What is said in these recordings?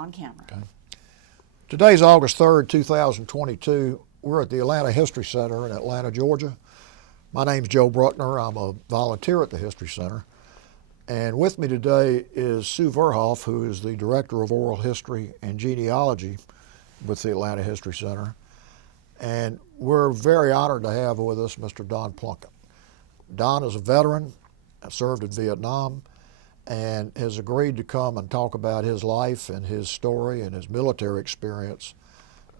on camera. Okay. Today's August 3rd, 2022. We're at the Atlanta History Center in Atlanta, Georgia. My name's Joe Bruckner. I'm a volunteer at the History Center. And with me today is Sue Verhoff, who is the Director of Oral History and Genealogy with the Atlanta History Center. And we're very honored to have with us Mr. Don Plunkett. Don is a veteran, served in Vietnam, and has agreed to come and talk about his life and his story and his military experience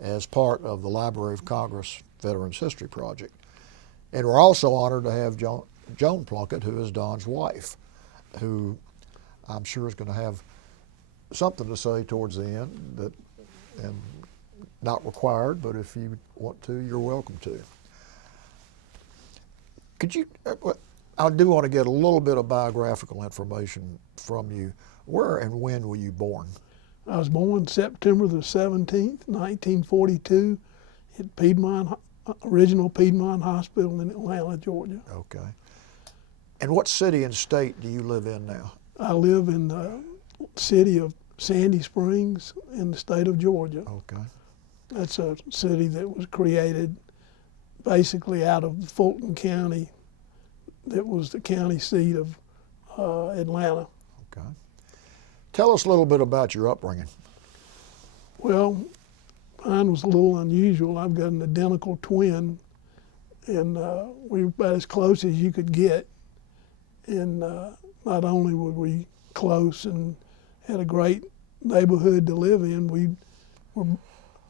as part of the Library of Congress Veterans History Project. And we're also honored to have Joan Plunkett, who is Don's wife, who I'm sure is going to have something to say towards the end, that, and not required, but if you want to, you're welcome to. Could you, I do want to get a little bit of biographical information from you. Where and when were you born? I was born September the 17th, 1942 at Piedmont, original Piedmont Hospital in Atlanta, Georgia. Okay. And what city and state do you live in now? I live in the city of Sandy Springs in the state of Georgia. Okay. That's a city that was created basically out of Fulton County, that was the county seat of Atlanta. Okay. Tell us a little bit about your upbringing. Well, mine was a little unusual. I've got an identical twin, and we were about as close as you could get. And not only were we close and had a great neighborhood to live in, we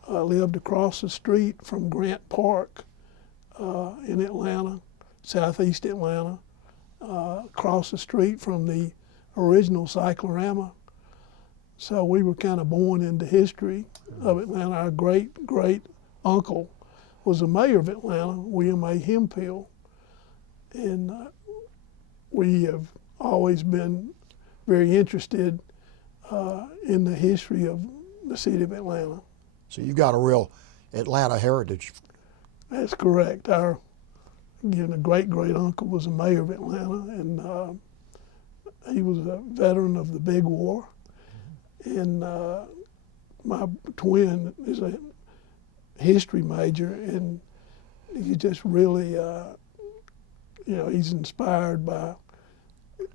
lived across the street from Grant Park in Atlanta, southeast Atlanta, across the street from the original Cyclorama. So we were kind of born into history of Atlanta. Our great uncle was the mayor of Atlanta, William A. Hemphill. And we have always been very interested in the history of the city of Atlanta. So you got a real Atlanta heritage. That's correct. Our great uncle was the mayor of Atlanta, and he was a veteran of the Big War. And my twin is a history major, and he just really, he's inspired by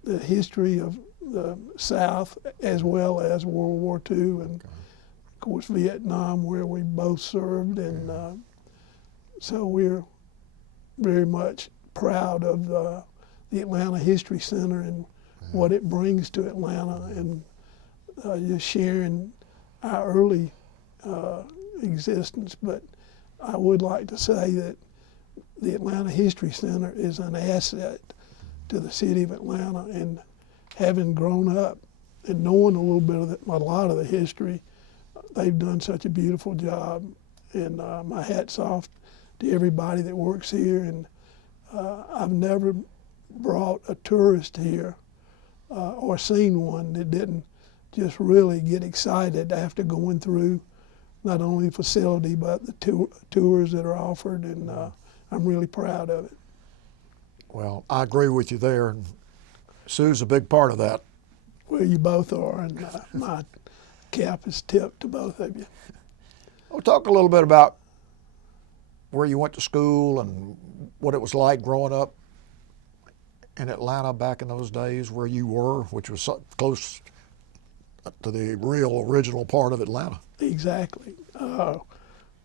the history of the South as well as World War II, and of course Vietnam, where we both served. And so we're very much proud of the Atlanta History Center and what it brings to Atlanta, and just sharing our early existence. But I would like to say that the Atlanta History Center is an asset to the city of Atlanta, and having grown up and knowing a little bit of a lot of the history, they've done such a beautiful job. And my hat's off to everybody that works here. And I've never brought a tourist here or seen one that didn't just really get excited after going through not only the facility but the tours that are offered, and I'm really proud of it. Well, I agree with you there, and Sue's a big part of that. Well, you both are, and my cap is tipped to both of you. We'll talk a little bit about where you went to school and what it was like growing up in Atlanta back in those days, where you were, which was so close to the real original part of Atlanta. Exactly.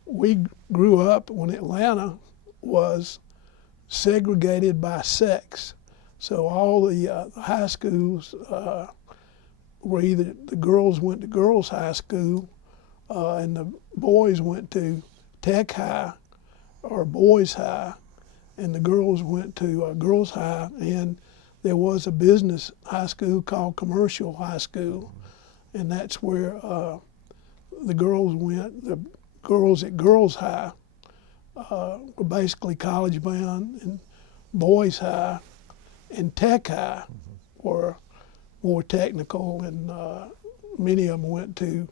We grew up when Atlanta was segregated by sex. So all the high schools were either the girls went to girls' high school and the boys went to tech high or boys' high, and the girls went to girls' high. And there was a business high school called Commercial High School, and that's where the girls went. The girls at girls' high were basically college bound, and boys' high and tech high were more technical, and many of them went to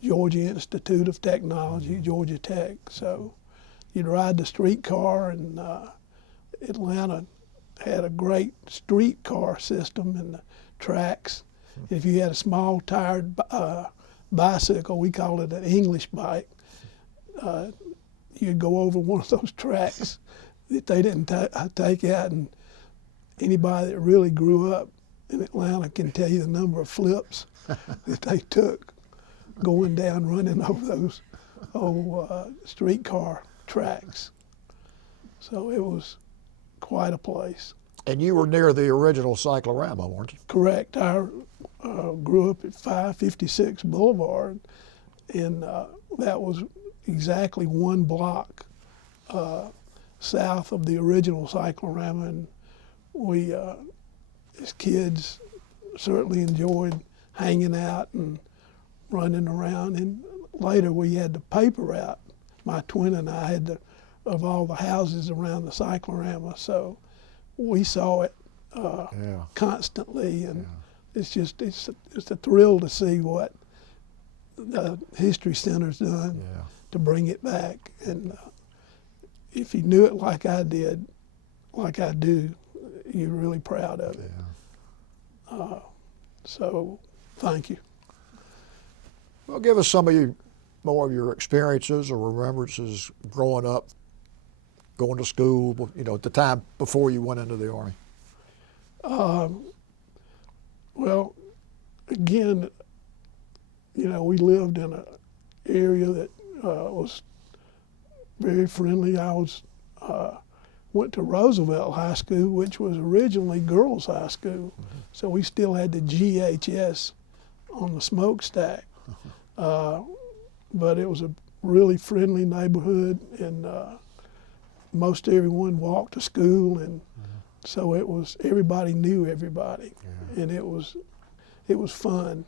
Georgia Institute of Technology, Georgia Tech. So you'd ride the streetcar, and Atlanta had a great streetcar system and the tracks. If you had a small tired bicycle. We called it an English bike. You'd go over one of those tracks that they didn't take out, and anybody that really grew up in Atlanta can tell you the number of flips that they took going down, running over those old streetcar tracks. So it was quite a place. And you were near the original Cyclorama, weren't you? Correct. I grew up at 556 Boulevard, and that was exactly one block south of the original Cyclorama. And we, as kids, certainly enjoyed hanging out and running around. And later we had the paper route. My twin and I had of all the houses around the Cyclorama, so we saw it constantly, and it's a thrill to see what the History Center's done to bring it back. And if you knew it like I did, like I do, you're really proud of it. So thank you. Well, give us more of your experiences or remembrances growing up, going to school, at the time before you went into the Army. Well, again, we lived in an area that was very friendly. I went to Roosevelt High School, which was originally girls' high school, so we still had the GHS on the smokestack. But it was a really friendly neighborhood, and most everyone walked to school, and so everybody knew everybody, and it was fun.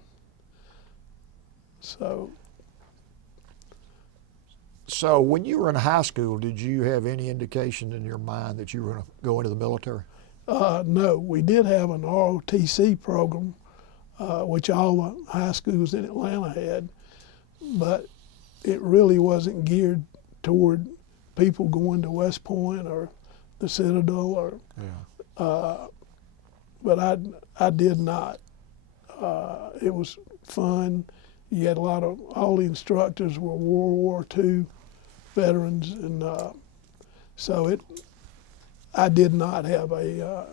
So when you were in high school, did you have any indication in your mind that you were going to go into the military? No, we did have an ROTC program, which all the high schools in Atlanta had, but it really wasn't geared toward people going to West Point or the Citadel, but I did not. It was fun. You had all the instructors were World War II veterans, and so I did not have a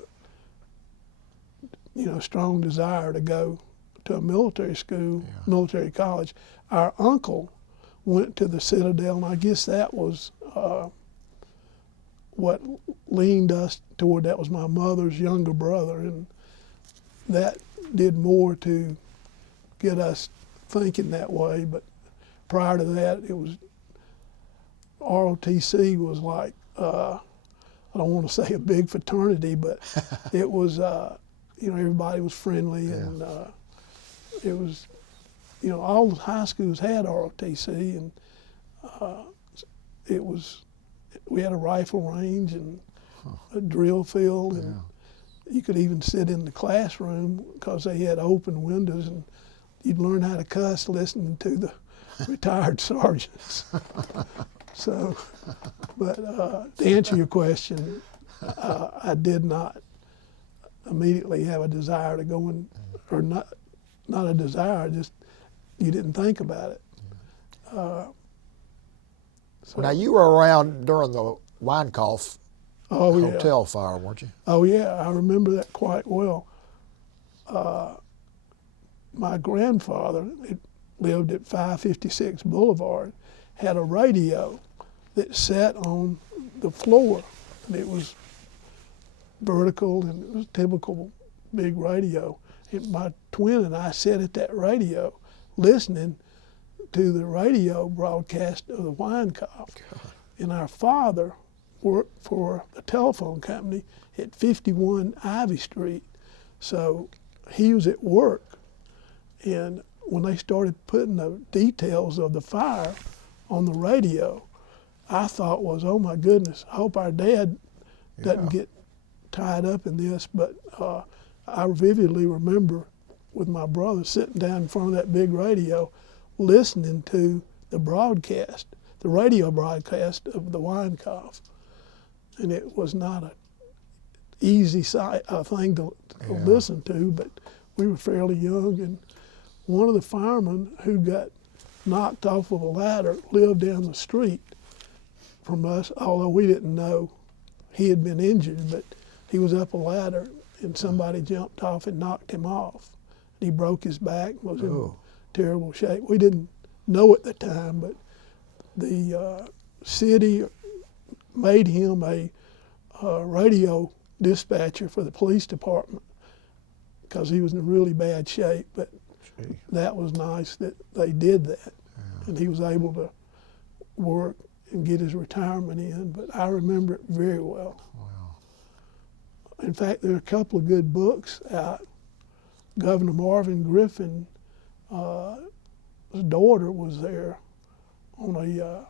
strong desire to go to a military school, military college. Our uncle went to the Citadel, and I guess that was what leaned us toward. That was my mother's younger brother, and that did more to get us thinking that way. But prior to that, it was ROTC was like, I don't want to say a big fraternity, but it was, everybody was friendly, and it was, all the high schools had ROTC, and we had a rifle range and a drill field, and you could even sit in the classroom because they had open windows, and you'd learn how to cuss listening to the retired sergeants. So, but to answer your question, I did not immediately have a desire to go in, or not a desire, just you didn't think about it. Now, you were around during the Winecoff Hotel fire, weren't you? Oh, yeah, I remember that quite well. My grandfather lived at 556 Boulevard, had a radio that sat on the floor, and it was vertical, and it was a typical big radio. And my twin and I sat at that radio listening to the radio broadcast of the Winecoff. And our father worked for the telephone company at 51 Ivy Street. So he was at work, and when they started putting the details of the fire on the radio, I thought was, oh my goodness, I hope our dad doesn't get tied up in this. But I vividly remember with my brother sitting down in front of that big radio listening to the broadcast, the radio broadcast of the Winecoff. And it was not an easy thing to listen to, but we were fairly young, and one of the firemen who got knocked off of a ladder lived down the street from us, although we didn't know he had been injured, but he was up a ladder and somebody jumped off and knocked him off. He broke his back, was in terrible shape. We didn't know at the time, but the city made him a radio dispatcher for the police department because he was in really bad shape. But that was nice that they did that, and he was able to work and get his retirement in. But I remember it very well. Wow. In fact, there are a couple of good books out. Governor Marvin Griffin, his daughter was there on a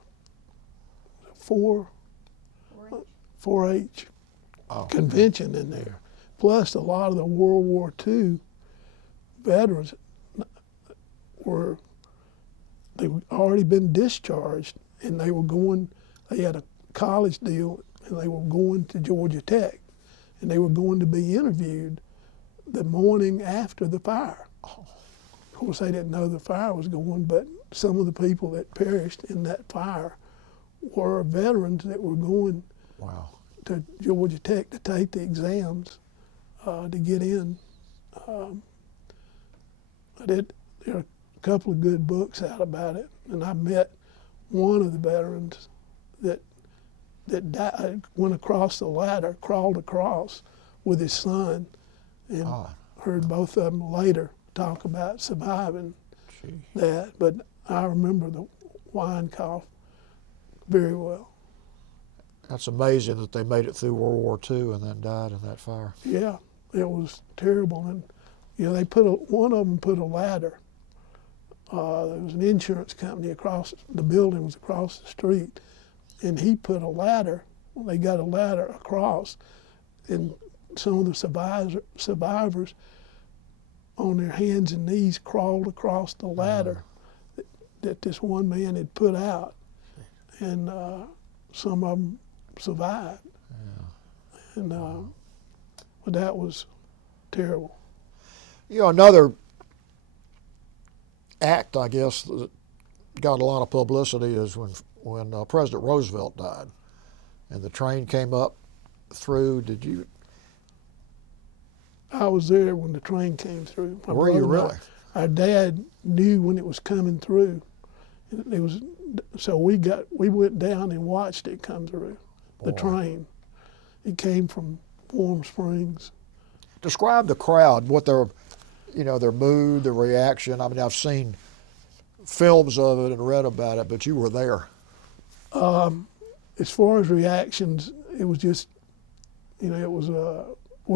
4-H convention in there. Plus, a lot of the World War II veterans they'd already been discharged, and they had a college deal, and they were going to Georgia Tech, and they were going to be interviewed the morning after the fire. Of course, they didn't know the fire was going, but some of the people that perished in that fire were veterans that were going to Georgia Tech to take the exams to get in. There are a couple of good books out about it, and I met one of the veterans that died, went across the ladder, crawled across with his son, and heard both of them later talk about surviving that. But I remember the Winecoff very well. That's amazing that they made it through World War II and then died in that fire. Yeah, it was terrible. And they one of them put a ladder. There was an insurance company across, the building was across the street, and he put a ladder, they got a ladder across, and some of the survivors on their hands and knees crawled across the ladder that this one man had put out, and some of them survived. And but that was terrible. Another act, I guess, that got a lot of publicity is when President Roosevelt died, and the train came up through. Did you? I was there when the train came through. Were you really? Our dad knew when it was coming through. So we went down and watched it come through. The train. It came from Warm Springs. Describe the crowd, what their mood, their reaction. I mean, I've seen films of it and read about it, but you were there. As far as reactions, it was just, we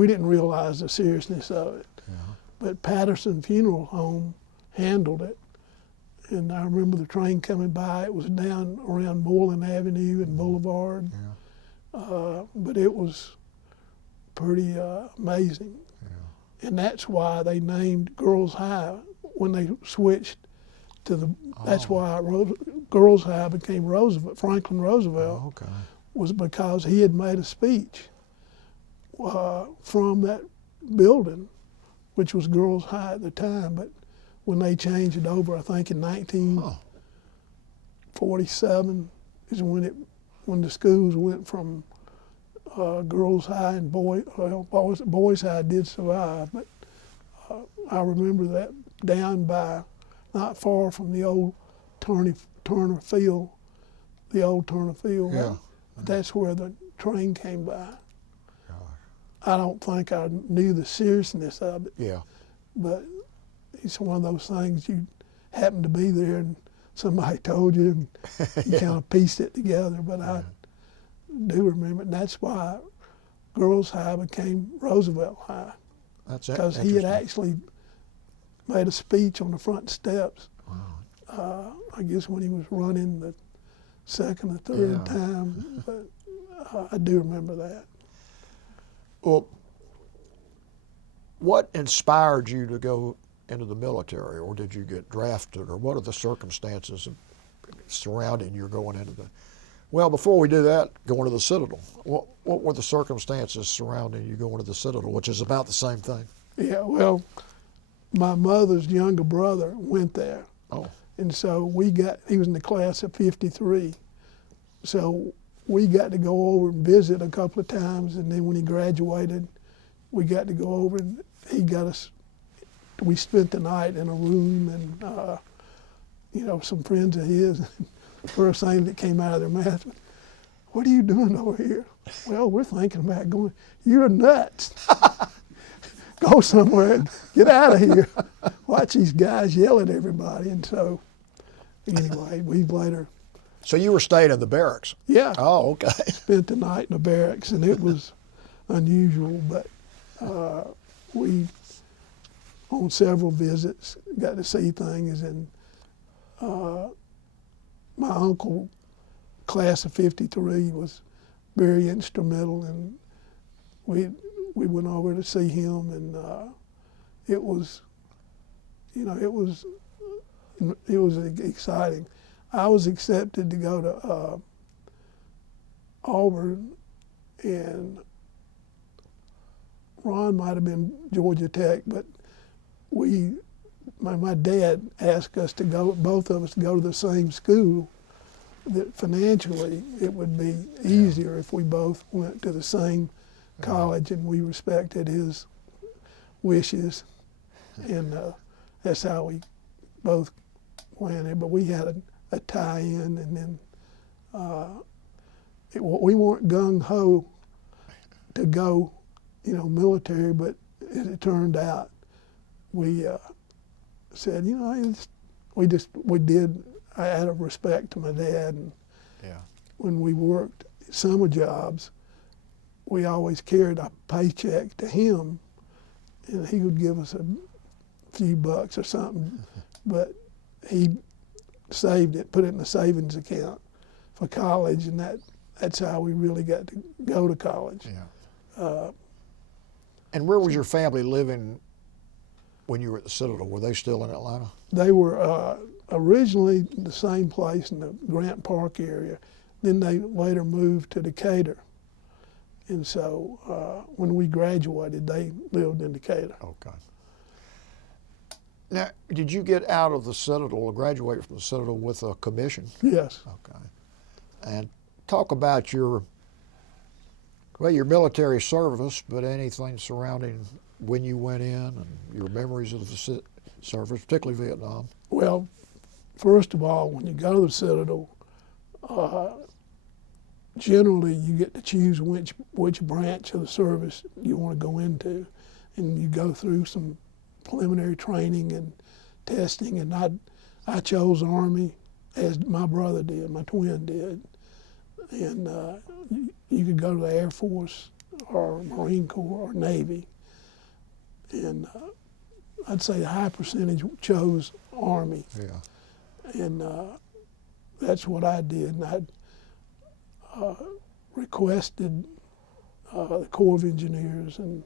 didn't realize the seriousness of it. Yeah. But Patterson Funeral Home handled it. And I remember the train coming by. It was down around Moreland Avenue and Boulevard. Yeah. But it was pretty amazing. Yeah. And that's why they named Girls High when they switched to the, that's why Girls High became Roosevelt, Franklin Roosevelt, was because he had made a speech from that building, which was Girls High at the time, but when they changed it over, I think in 1947 is when the schools went from Girls High and Boys High did survive, but I remember that down by, not far from the old Turner Field, Yeah. That's where the train came by. I don't think I knew the seriousness of it. Yeah. But it's one of those things, you happen to be there and somebody told you and you kind of pieced it together. But I do remember it, and that's why Girls High became Roosevelt High. That's it. Because he had actually made a speech on the front steps. Wow. I guess when he was running the second or third time, but I do remember that. Well, what inspired you to go into the military, or did you get drafted, or what are the circumstances surrounding you going into the, well, before we do that, going to the Citadel, what were the circumstances surrounding you going to the Citadel, which is about the same thing? Yeah, well, my mother's younger brother went there. Oh. And so he was in the class of 53. So we got to go over and visit a couple of times, and then when he graduated, we got to go over and he got us, we spent the night in a room, and some friends of his, first thing that came out of their mouth, "What are you doing over here?" "Well, we're thinking about going." "You're nuts." "Go somewhere and get out of here." Watch these guys yell at everybody. And so anyway, we later. So you were staying in the barracks? Yeah. Oh, okay. Spent the night in the barracks, and it was unusual, but we, on several visits, got to see things, and my uncle, class of 53, was very instrumental, and we went over to see him, and it was exciting. I was accepted to go to Auburn, and Ron might have been Georgia Tech, but my dad asked us to go, both of us, to go to the same school. That financially it would be easier if we both went to the same college, and we respected his wishes, and that's how we both went in. But we had a tie-in, and then we weren't gung-ho to go, military, but as it turned out, we said, we did. I had a respect to my dad, and when we worked summer jobs, we always carried a paycheck to him, and he would give us a few bucks or something, but he saved it, put it in a savings account for college, and that's how we really got to go to college. Yeah. And where was your family living when you were at the Citadel? Were they still in Atlanta? They were originally the same place in the Grant Park area. Then they later moved to Decatur. And so when we graduated, they lived in Decatur. Okay. Now, did you get out of the Citadel or graduate from the Citadel with a commission? Yes. Okay. And talk about your military service, but anything surrounding when you went in and your memories of the service, particularly Vietnam. Well, first of all, when you go to the Citadel, generally you get to choose which branch of the service you want to go into, and you go through some preliminary training and testing, and I chose Army, as my brother did, my twin did, and you could go to the Air Force or Marine Corps or Navy, and I'd say a high percentage chose Army. Yeah. And that's what I did. And I requested the Corps of Engineers, and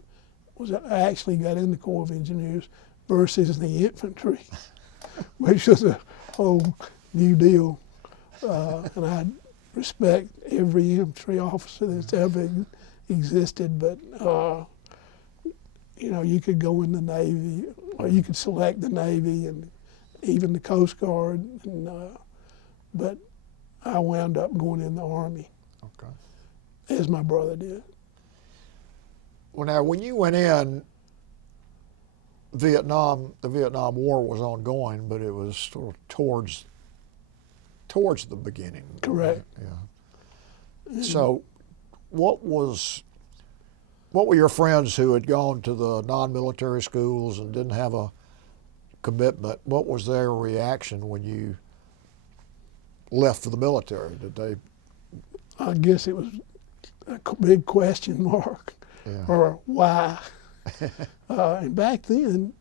I actually got in the Corps of Engineers versus the infantry, which was a whole new deal. And I respect every infantry officer that's ever existed, but you could go in the Navy, or you could select the Navy, and even the Coast Guard, and but I wound up going in the Army. Okay. As my brother did. Well, now, when you went in, the Vietnam War was ongoing, but it was sort of towards the beginning. Correct. Right? Yeah. So, what were your friends who had gone to the non-military schools and didn't have a commitment? What was their reaction when you left for the military? Did they? I guess it was a big question mark, or why. And back then,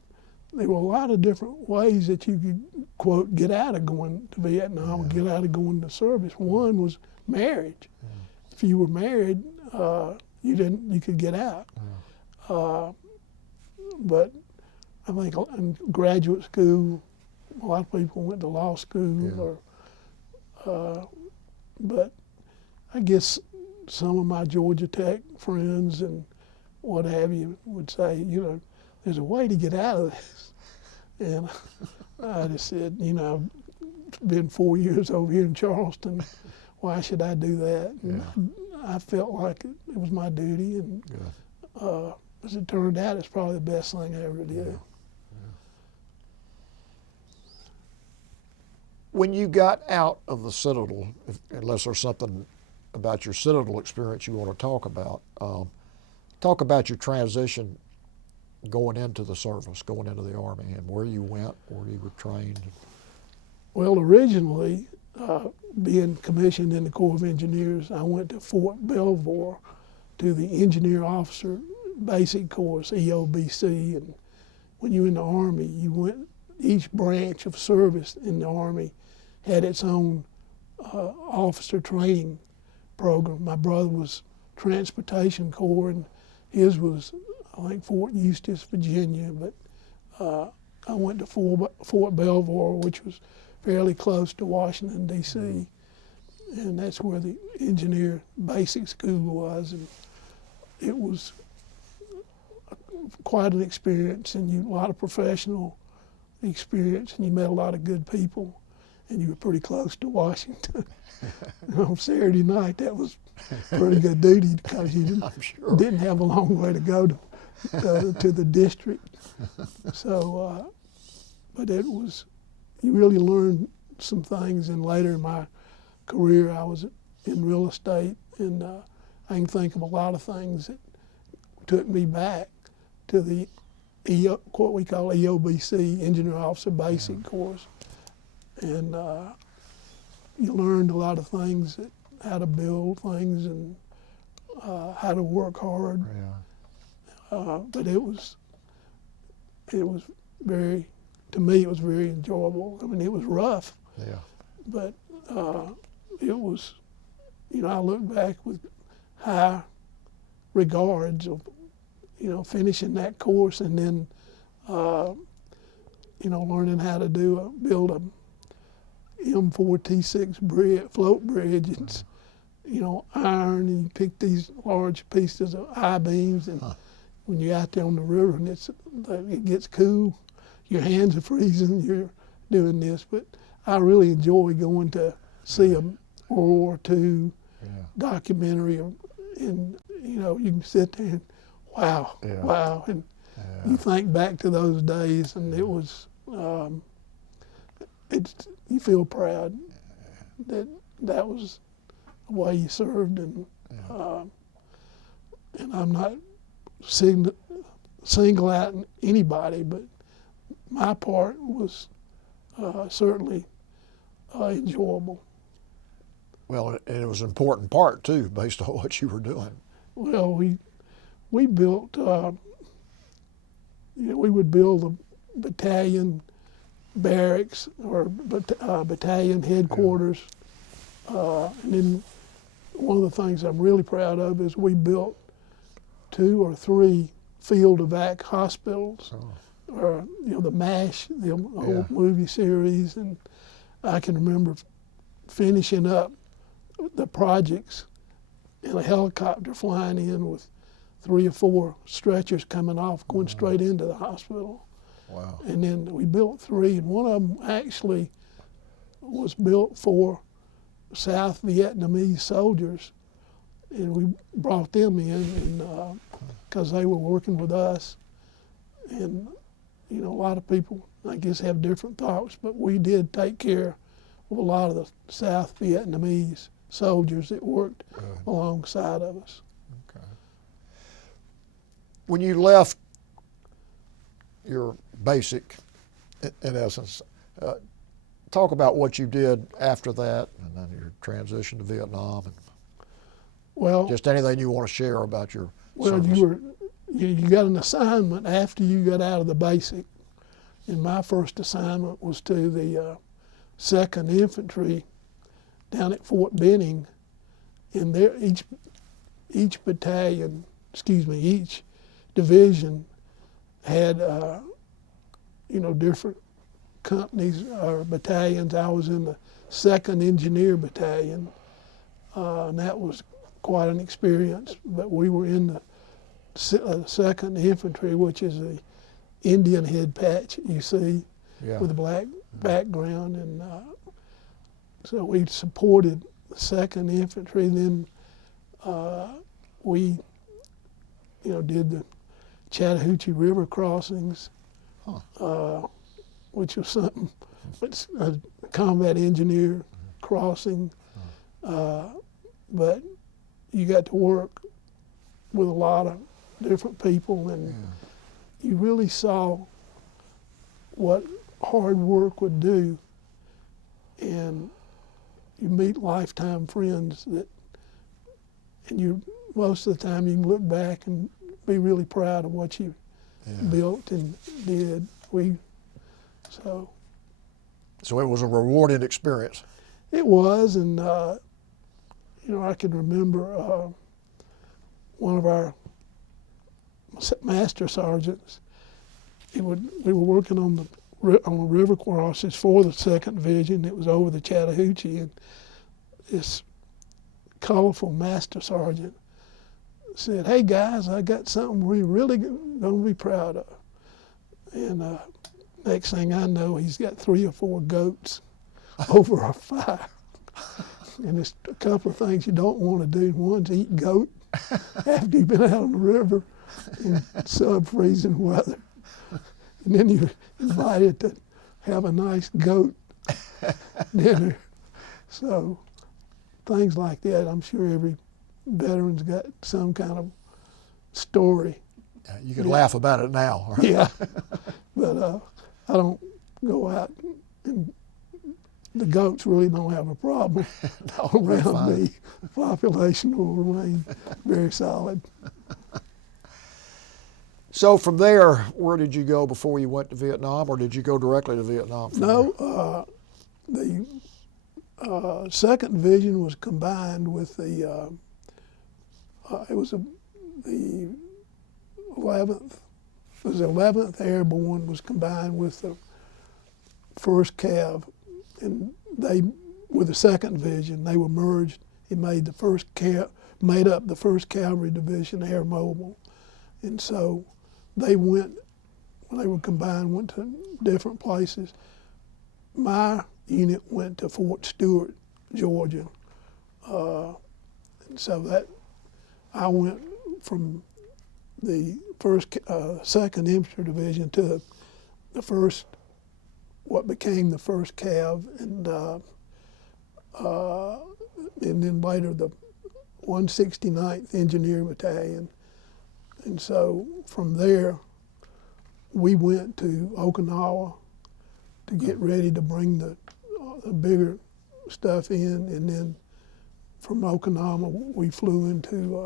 there were a lot of different ways that you could, quote, get out of going to Vietnam, or get out of going to service. One was marriage. If you were married, you could get out. But I think in graduate school, a lot of people went to law school, but I guess some of my Georgia Tech friends and what have you would say, there's a way to get out of this. And I just said, you know, I've been 4 years over here in Charleston. Why should I do that? And I felt like it was my duty, and as it turned out, it's probably the best thing I ever did. When you got out of the Citadel, unless there's something about your Citadel experience you want to talk about your transition going into the service, going into the Army, and where you went, where you were trained. Well, originally, being commissioned in the Corps of Engineers, I went to Fort Belvoir to the Engineer Officer Basic Course, EOBC. And when you're in the Army, you went, each branch of service in the Army had its own officer training program. My brother was Transportation Corps, and his was, I think, Fort Eustis, Virginia. But I went to Fort Belvoir, which was fairly close to Washington, D.C., and that's where the engineer basic school was. And it was quite an experience, and a lot of professional experience, and you met a lot of good people, and you were pretty close to Washington. On Saturday night, that was pretty good duty because you didn't have a long way to go to the district. So, but it was, you really learned some things, and later in my career I was in real estate, and I can think of a lot of things that took me back to the what we call EOBC, Engineer Officer Basic Course. And you learned a lot of things, how to build things and how to work hard. But it was very, to me, it was very enjoyable. I mean, it was rough, but it was, you know, I look back with high regards of, you know, finishing that course, and then, you know, learning how to build a M4T6 float bridge. It's, you know, iron, and you pick these large pieces of I-beams, and when you're out there on the river and it gets cool, your hands are freezing, you're doing this. But I really enjoy going to see a World War II documentary, and, you know, you can sit there and wow, and you think back to those days, and it was, you feel proud that was the way you served, and I'm not single out anybody, but my part was certainly enjoyable. Well, and it was an important part too, based on what you were doing. Well, we built, you know, we would build a battalion barracks or battalion headquarters. And then one of the things I'm really proud of is we built 2 or 3 field evac hospitals, or, you know, the MASH, the old movie series. And I can remember finishing up the projects and a helicopter flying in with 3 or 4 stretchers coming off, going straight into the hospital. Wow. And then we built 3, and one of them actually was built for South Vietnamese soldiers, and we brought them in, and because they were working with us. And, you know, a lot of people, I guess, have different thoughts, but we did take care of a lot of the South Vietnamese soldiers that worked alongside of us. Okay. When you left your basic, in essence, talk about what you did after that, and then your transition to Vietnam, and just anything you want to share about your service. You got an assignment after you got out of the basic, and my first assignment was to the 2nd Infantry down at Fort Benning, and there each battalion, each division had you know, different companies or battalions. I was in the 2nd Engineer Battalion, and that was quite an experience. But we were in the 2nd Infantry, which is the Indian head patch you see Yeah. with a black background, and so we supported the 2nd Infantry. Then we, did the Chattahoochee River crossings, which was something. It's a combat engineer crossing, but you got to work with a lot of different people, and you really saw what hard work would do, and you meet lifetime friends and you most of the time you can look back and be really proud of what you built and did. So it was a rewarding experience. it was, and I can remember one of our master sergeants. We were working on the river crosses for the 2nd Division. It was over the Chattahoochee, and this colorful master sergeant said, "Hey guys, I got something we're really gonna be proud of." And next thing I know, he's got 3 or 4 goats over a fire. And there's a couple of things you don't want to do. One's eat goat after you've been out on the river in sub-freezing weather. And then you're invited to have a nice goat dinner. So things like that, I'm sure every veteran's got some kind of story. You can laugh about it now. Right? Yeah, but I don't go out, and the goats really don't have a problem around me. The population will remain very solid. So from there, where did you go before you went to Vietnam, or did you go directly to Vietnam? No, the 2nd Division was combined with the 11th. It was the 11th Airborne was combined with the 1st Cav, and they, with the 2nd Division, they were merged. It made the 1st Cav, made up the 1st Cavalry Division Air Mobile, and so they went, when they were combined, went to different places. My unit went to Fort Stewart, Georgia, and so I went from the 2nd Infantry Division to the 1st, what became the 1st Cav, and then later the 169th Engineer Battalion. And so from there, we went to Okinawa to get ready to bring the bigger stuff in, and then from Okinawa we flew into,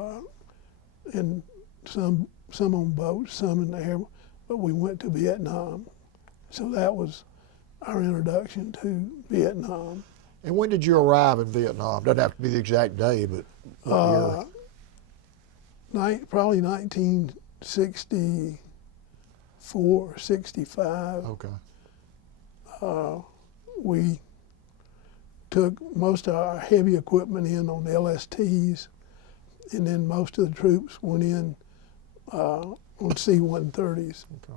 and some on boats, some in the air, but we went to Vietnam. So that was our introduction to Vietnam. And when did you arrive in Vietnam? Doesn't have to be the exact day, but what year? Probably 1964, 65. Okay. We took most of our heavy equipment in on LSTs, and then most of the troops went in on C-130s. Okay.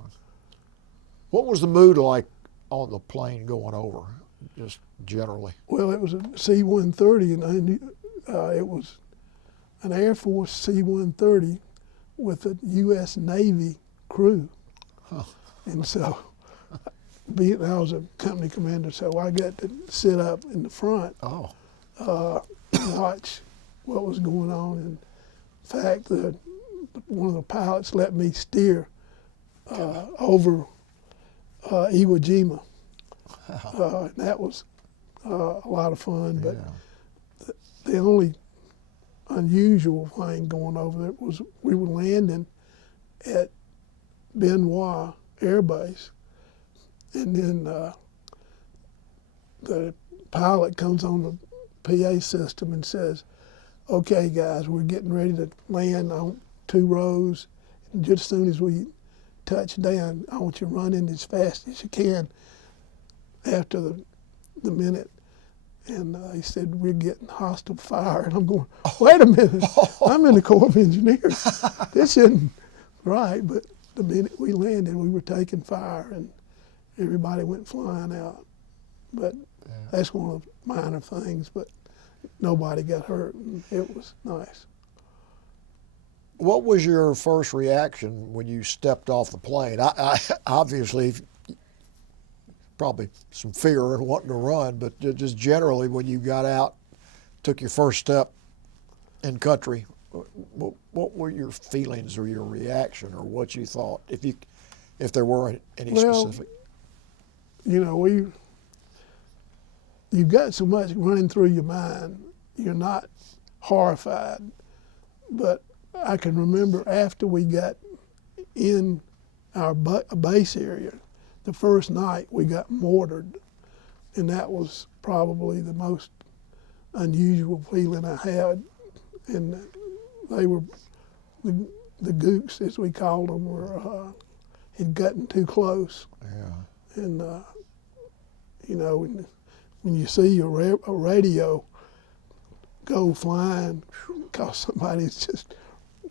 What was the mood like on the plane going over, just generally? Well, it was a C-130, and I knew, it was an Air Force C-130 with a U.S. Navy crew. Huh. And so I was a company commander, so I got to sit up in the front and watch what was going on. In fact, one of the pilots let me steer over Iwo Jima. That was a lot of fun, but the only unusual thing going over there was we were landing at Benoit Air Base, and then the pilot comes on the PA system and says, "Okay, guys, we're getting ready to land on 2 rows, and just as soon as we touch down, I want you to run in as fast as you can after the minute." And he said, "We're getting hostile fire." And I'm going, "Wait a minute, I'm in the Corps of Engineers. This isn't right." But the minute we landed, we were taking fire and everybody went flying out. But that's one of the minor things, but nobody got hurt, and it was nice. What was your first reaction when you stepped off the plane? I obviously, probably some fear and wanting to run, but just generally when you got out, took your first step in country, what were your feelings or your reaction or what you thought, if there were any specific? You know, you've got so much running through your mind, you're not horrified. But I can remember after we got in our base area, the first night we got mortared, and that was probably the most unusual feeling I had. And they were, the gooks, as we called them, had gotten too close. Yeah. And, you know, when you see a radio go flying because somebody's just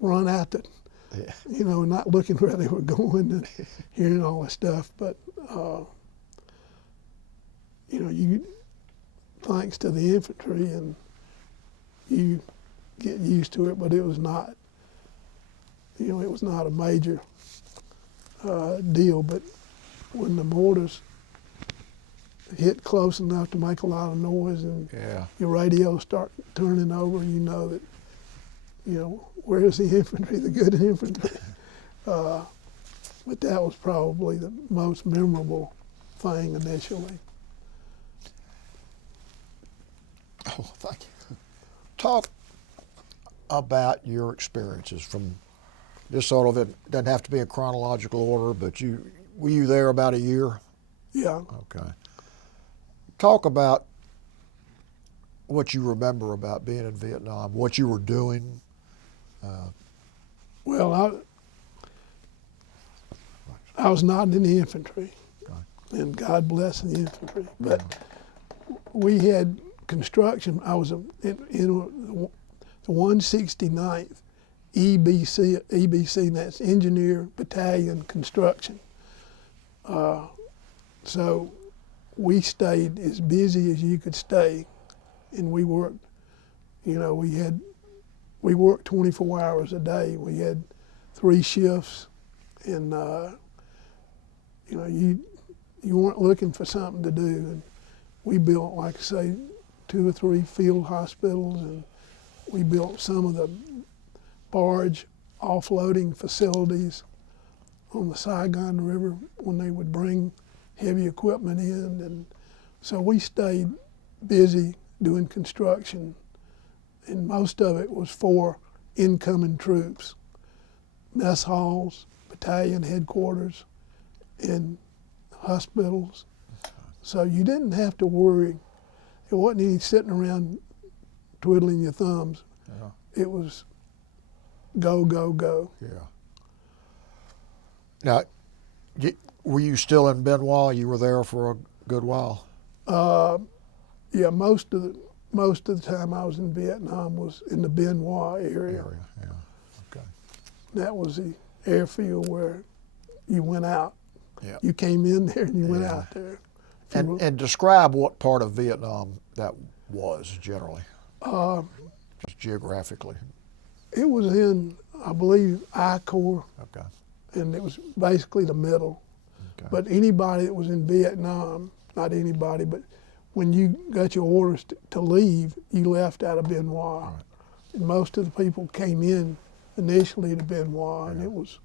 run out the, you know, not looking where they were going and hearing all this stuff. But, you know, thanks to the infantry, and you get used to it, but it was not, you know, it was not a major deal. But when the mortars hit close enough to make a lot of noise and your radio start turning over, you know that, you know, where's the infantry, the good infantry? But that was probably the most memorable thing initially. Oh, thank you. Talk about your experiences from this sort of, it doesn't have to be in chronological order, but were you there about a year? Yeah. Okay. Talk about what you remember about being in Vietnam, what you were doing. Well, I was not in the infantry, and God bless the infantry, but we had construction. I was in the 169th EBC, and that's Engineer Battalion Construction. So we stayed as busy as you could stay, and we worked, you know, we worked 24 hours a day. We had 3 shifts, and you know, you weren't looking for something to do. And we built, like I say, 2 or 3 field hospitals, and we built some of the barge offloading facilities on the Saigon River when they would bring heavy equipment in. And so we stayed busy doing construction, and most of it was for incoming troops, mess halls, battalion headquarters, and hospitals. So you didn't have to worry. It wasn't any sitting around twiddling your thumbs. Yeah. It was go, go, go. Yeah. Now, were you still in Benoit? You were there for a good while. Yeah, most of the time I was in Vietnam was in the Benoit area. Yeah. Okay. That was the airfield where you went out. Yeah. You came in there and you went out there. And describe what part of Vietnam that was generally, just geographically. It was in, I believe, I Corps. Okay. And it was basically the middle. Okay. But anybody that was in Vietnam, not anybody, but when you got your orders to leave, you left out of Benoit. Right. And most of the people came in initially to Benoit, and it was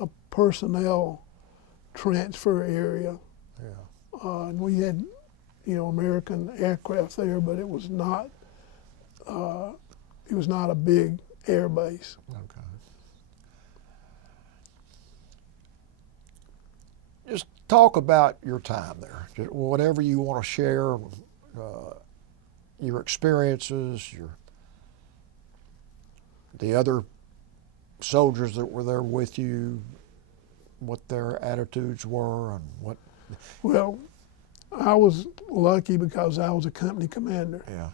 a personnel transfer area. Yeah. And we had, you know, American aircraft there, but it was not a big air base. Okay. Just talk about your time there. Just whatever you want to share, your experiences, the other soldiers that were there with you, what their attitudes were, and what. Well, I was lucky because I was a company commander. Yeah.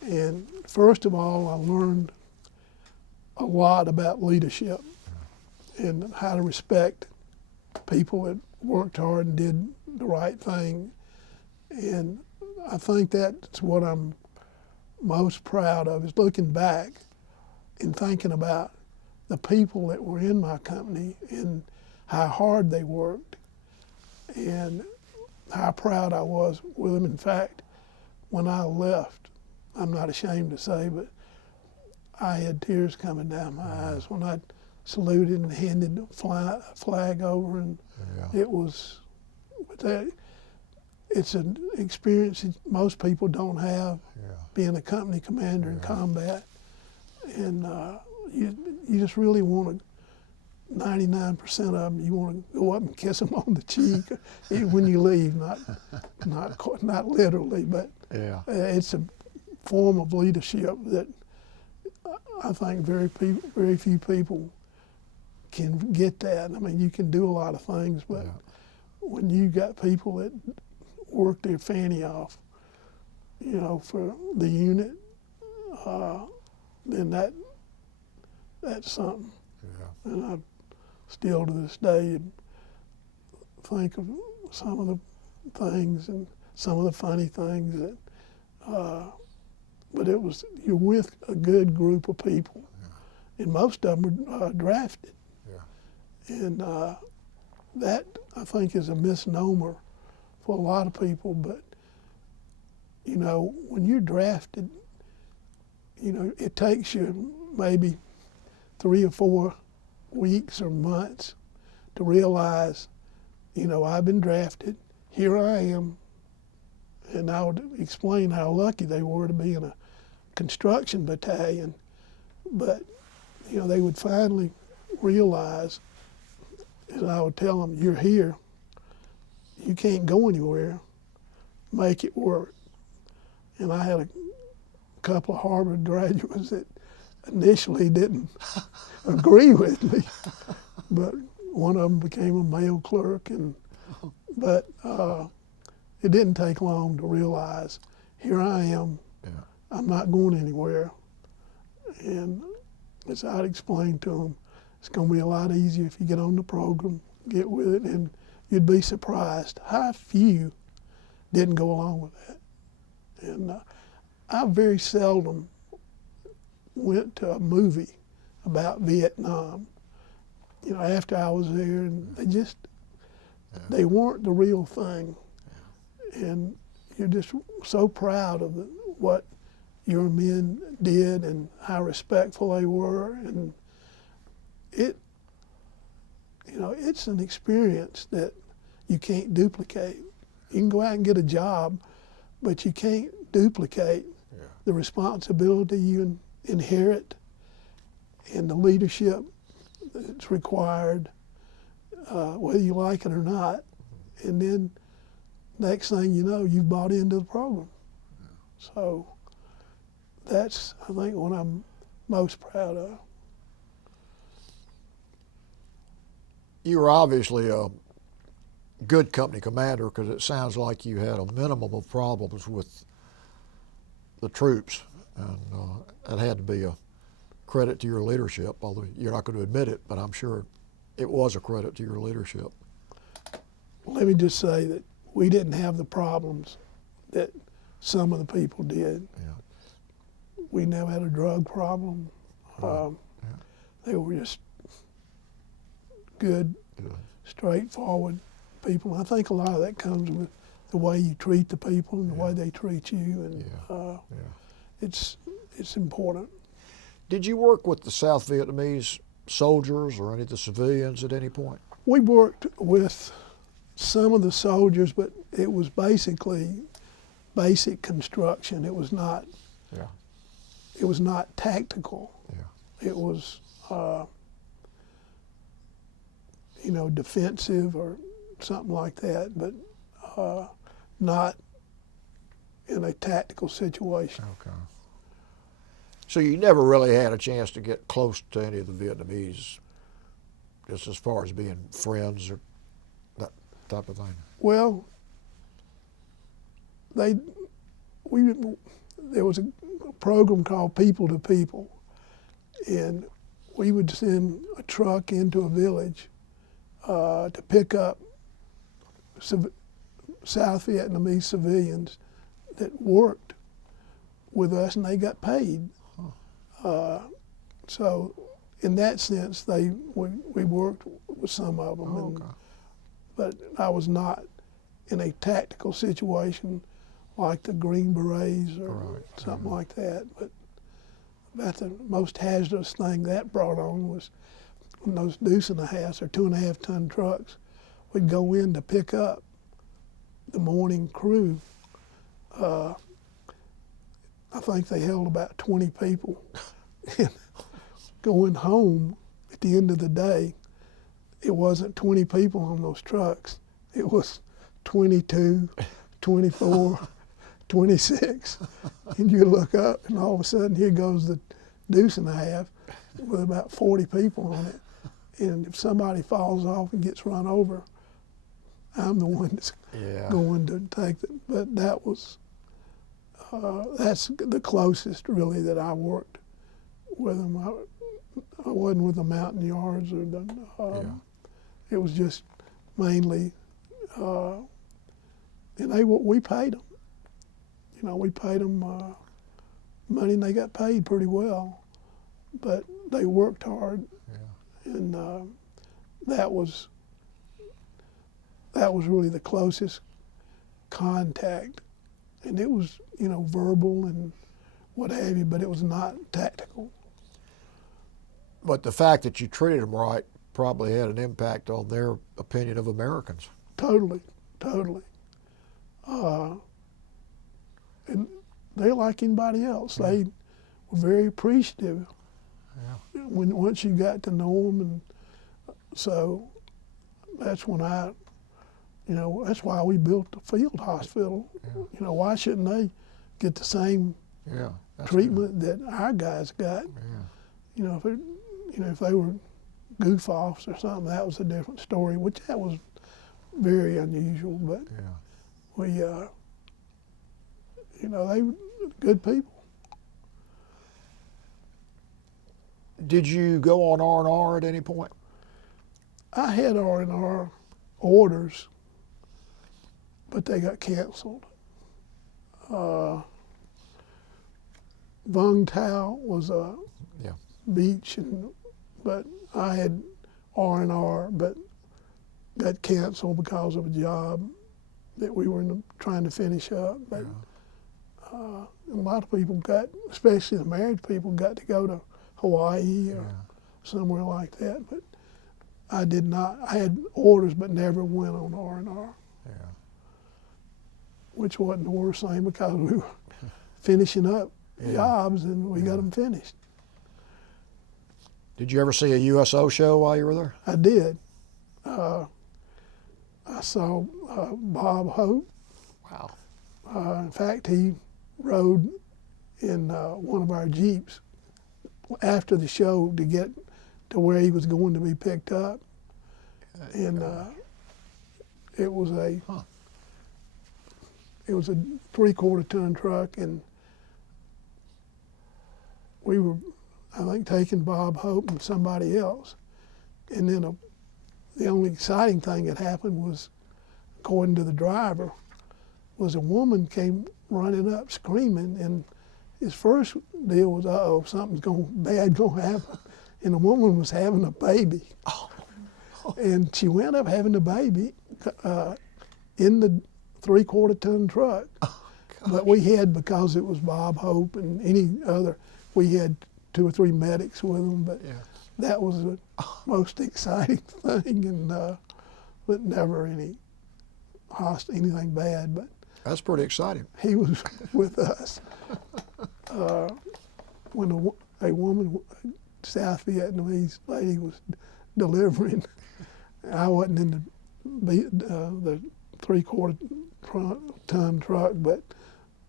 And first of all, I learned a lot about leadership. and how to respect people that worked hard and did the right thing. And I think that's what I'm most proud of, is looking back and thinking about the people that were in my company and how hard they worked and how proud I was with them. In fact, when I left, I'm not ashamed to say, but I had tears coming down my eyes when I saluted and handed the flag over, and Yeah. it was, it's an experience that most people don't have, Yeah. being a company commander in combat. And you just really want to, 99% of them, you want to go up and kiss them on the cheek when you leave, not literally, but Yeah. it's a form of leadership that I think very few people can get that. I mean, you can do a lot of things, but Yeah. when you got people that work their fanny off, for the unit, then that's something. Yeah. And I still to this day think of some of the things and some of the funny things that, but you're with a good group of people, and most of them were drafted. Yeah. And that, I think, is a misnomer for a lot of people. But, when you're drafted, it takes you maybe 3 or 4 weeks or months to realize, I've been drafted, here I am. And I would explain how lucky they were to be in a construction battalion. But, they would finally realize, and I would tell them, you're here, you can't go anywhere, make it work. And I had a couple of Harvard graduates that initially didn't agree with me, but one of them became a mail clerk, but it didn't take long to realize, here I am, Yeah. I'm not going anywhere. And as I'd explained to them, it's going to be a lot easier if you get on the program, get with it, and you'd be surprised how few didn't go along with that. And I very seldom went to a movie about Vietnam, after I was there, and they weren't the real thing. And you're just so proud of what your men did and how respectful they were. And it's an experience that you can't duplicate. You can go out and get a job, but you can't duplicate the responsibility you inherit and the leadership that's required, whether you like it or not. And then next thing you know, you've bought into the program. So that's, I think, what I'm most proud of. You were obviously a good company commander, because it sounds like you had a minimum of problems with the troops, and it had to be a credit to your leadership, although you're not going to admit it, but I'm sure it was a credit to your leadership. Let me just say that we didn't have the problems that some of the people did. Yeah. We never had a drug problem. They were just good, straightforward people. I think a lot of that comes with the way you treat the people and the way they treat you, and it's important. Did you work with the South Vietnamese soldiers or any of the civilians at any point? We worked with some of the soldiers, but it was basically basic construction. It was not. Yeah. It was not tactical. Yeah. It was, defensive or something like that, but not in a tactical situation. Okay. So you never really had a chance to get close to any of the Vietnamese, just as far as being friends or that type of thing? Well, there was a program called People to People, and we would send a truck into a village to pick up South Vietnamese civilians that worked with us, and they got paid. So in that sense, we worked with some of them. Okay. But I was not in a tactical situation like the Green Berets or something like that. But about the most hazardous thing that brought on was when those 2.5 or 2.5 ton trucks would go in to pick up the morning crew. I think they held about 20 people. And going home at the end of the day, it wasn't 20 people on those trucks. It was 22, 24, 26. And you look up, and all of a sudden, here goes the 2.5 with about 40 people on it. And if somebody falls off and gets run over, I'm the one that's going to take it. But that was, that's the closest really that I worked with them. I wasn't with the Mountain Yards or the, it was just mainly, and we paid them. You know, we paid them money, and they got paid pretty well, but they worked hard, and that was really the closest contact, and it was, you know, verbal and what have you, but it was not tactical. But the fact that you treated them right probably had an impact on their opinion of Americans. Totally. And they're like anybody else. They were very appreciative once you got to know them, and so that's when that's why we built the field hospital. You know, why shouldn't they get the same treatment that our guys got? You know, if they were goof-offs or something, that was a different story, which that was very unusual, but we, they were good people. Did you go on R&R at any point? I had R&R orders, but they got canceled. Vung Tau was a beach, but I had R&R, but got canceled because of a job that we were trying to finish up. But a lot of people especially the married people, got to go to Hawaii or somewhere like that. But I did not. I had orders, but never went on R&R. Which wasn't the worst thing, because we were finishing up jobs and we got them finished. Did you ever see a USO show while you were there? I did. I saw Bob Hope. Wow. In fact, he rode in one of our Jeeps after the show to get to where he was going to be picked up. And it was a 3/4 ton truck, and we were, I think, taking Bob Hope and somebody else. And then the only exciting thing that happened was, according to the driver, was a woman came running up screaming, and his first deal was, uh-oh, something's bad gonna happen. And the woman was having a baby. And she wound up having a baby in the 3/4 ton truck. But we had, because it was Bob Hope and any other, we had 2 or 3 medics with them, but that was the most exciting thing, and but never anything bad. But that's pretty exciting. he was with us. When a woman, South Vietnamese lady, was delivering, I wasn't in the 3/4 ton truck, but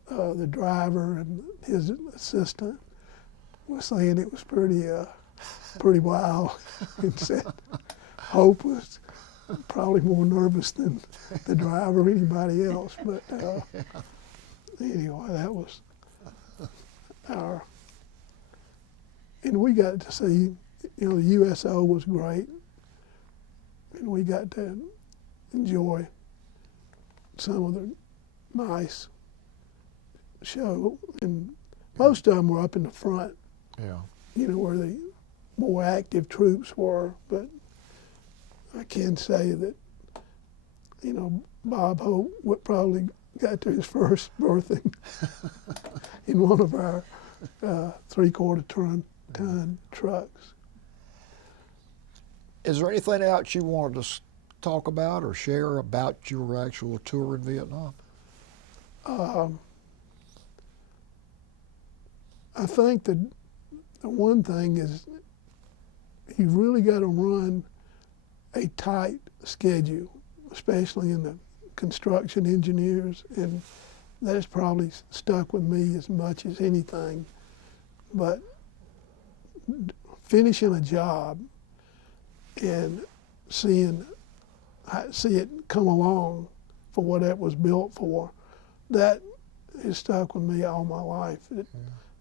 the driver and his assistant was saying it was pretty wild, and said Hope was probably more nervous than the driver or anybody else. But anyway, that was and we got to see you know, the USO was great, and we got to enjoy some of the nice show, and most of them were up in the front, Yeah. you know, where the more active troops were. But I can say that, you know, Bob Hope probably got to his first berthing in one of our 3/4 ton trucks. Is there anything else you wanted to talk about or share about your actual tour in Vietnam? I think that the one thing is you've really got to run a tight schedule, especially in the construction engineers, and that has probably stuck with me as much as anything. But finishing a job and see it come along for what it was built for, that has stuck with me all my life.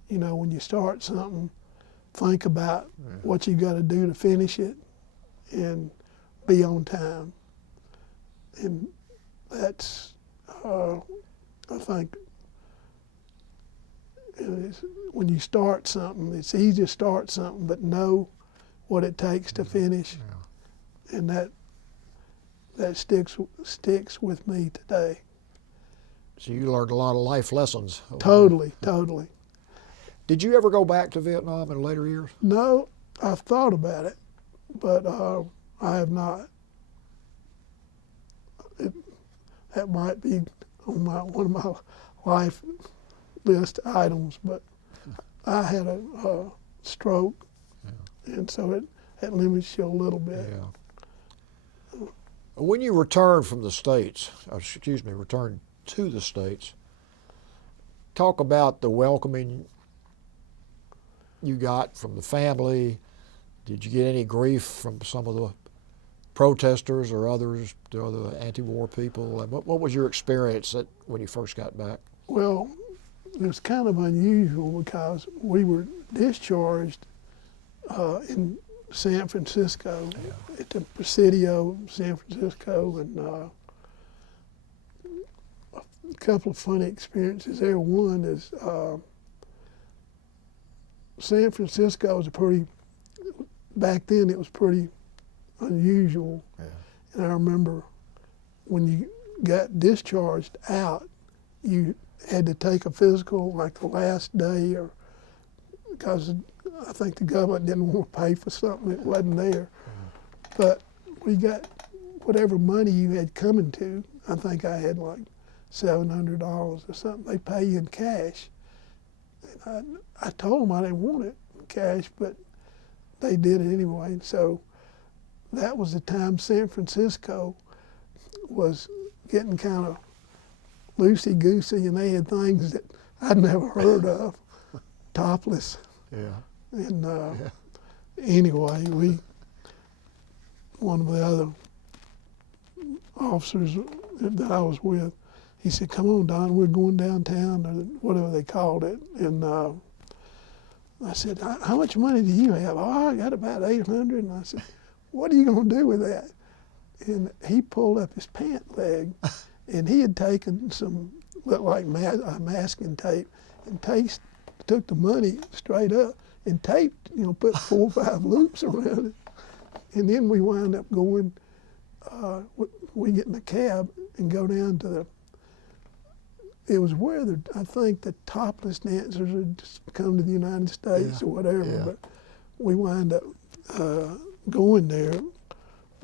You know, when you start something, think about what you got to do to finish it and be on time. And that's, I think, when you start something, it's easy to start something, but know what it takes to finish. Yeah. And that sticks with me today. So you learned a lot of life lessons. Totally. Did you ever go back to Vietnam in later years? No, I've thought about it, but I have not. That might be on one of my life list items, but I had a stroke, and so it limits you a little bit. Yeah. When you returned from the States, returned to the States, talk about the welcoming you got from the family. Did you get any grief from some of the protesters or others, the other anti-war people? And what was your experience when you first got back? Well, it was kind of unusual because we were discharged in San Francisco, at the Presidio, San Francisco, and a couple of funny experiences there. One is San Francisco was back then it was pretty unusual. Yeah. And I remember when you got discharged out, you had to take a physical like the last day, or because I think the government didn't want to pay for something that wasn't there. But we got whatever money you had coming to. I think I had like $700 or something. They pay you in cash. And I told them I didn't want it in cash, but they did it anyway. And so that was the time San Francisco was getting kind of loosey-goosey, and they had things that I'd never heard of, topless. Yeah. And anyway, one of the other officers that I was with, he said, "Come on, Don, we're going downtown," or whatever they called it. And I said, "How much money do you have?" "Oh, I got about $800. And I said, "What are you going to do with that?" And he pulled up his pant leg, and he had taken some, looked like masking tape, and took the money straight up and taped, put 4 or 5 loops around it. And then we wound up going, we get in the cab and go down to it was where I think the topless dancers had just come to the United States or whatever, but we wind up going there.